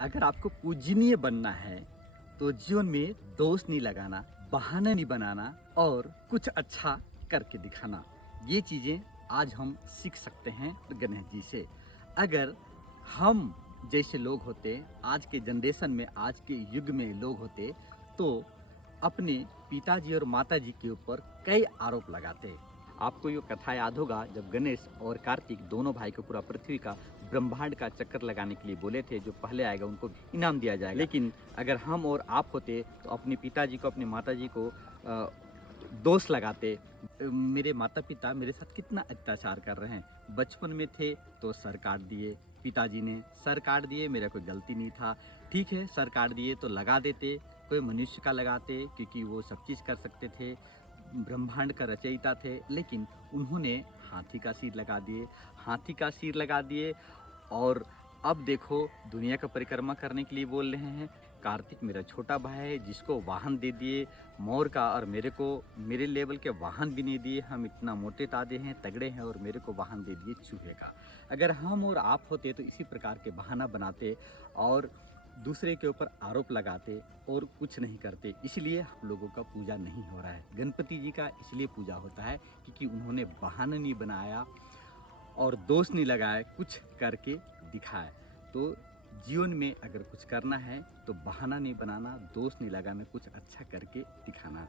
अगर आपको पूजनीय बनना है तो जीवन में दोष नहीं लगाना, बहाना नहीं बनाना और कुछ अच्छा करके दिखाना। ये चीज़ें आज हम सीख सकते हैं गणेश जी से। अगर हम जैसे लोग होते, आज के जनरेशन में, आज के युग में लोग होते, तो अपने पिताजी और माताजी के ऊपर कई आरोप लगाते। आपको ये कथा याद होगा, जब गणेश और कार्तिक दोनों भाई को पूरा पृथ्वी का, ब्रह्मांड का चक्कर लगाने के लिए बोले थे, जो पहले आएगा उनको इनाम दिया जाएगा। लेकिन अगर हम और आप होते तो अपने पिताजी को, अपने माताजी को दोष लगाते, मेरे माता पिता मेरे साथ कितना अत्याचार कर रहे हैं। बचपन में थे तो सर काट दिए, पिताजी ने सर काट दिए, मेरा कोई गलती नहीं था। ठीक है, सर काट दिए तो लगा देते, कोई मनुष्य का लगाते, क्योंकि वो सब चीज़ कर सकते थे, ब्रह्मांड का रचयिता थे। लेकिन उन्होंने हाथी का सिर लगा दिए, हाथी का सिर लगा दिए। और अब देखो, दुनिया का परिक्रमा करने के लिए बोल रहे हैं। कार्तिक मेरा छोटा भाई है, जिसको वाहन दे दिए मोर का, और मेरे को मेरे लेवल के वाहन भी नहीं दिए। हम इतना मोटे ताजे हैं, तगड़े हैं, और मेरे को वाहन दे दिए चूहे का। अगर हम और आप होते तो इसी प्रकार के बहाना बनाते और दूसरे के ऊपर आरोप लगाते और कुछ नहीं करते। इसलिए हम लोगों का पूजा नहीं हो रहा है। गणपति जी का इसलिए पूजा होता है क्योंकि उन्होंने बहाना नहीं बनाया और दोष नहीं लगाया, कुछ करके दिखाया। तो जीवन में अगर कुछ करना है तो बहाना नहीं बनाना, दोष नहीं लगाना, कुछ अच्छा करके दिखाना।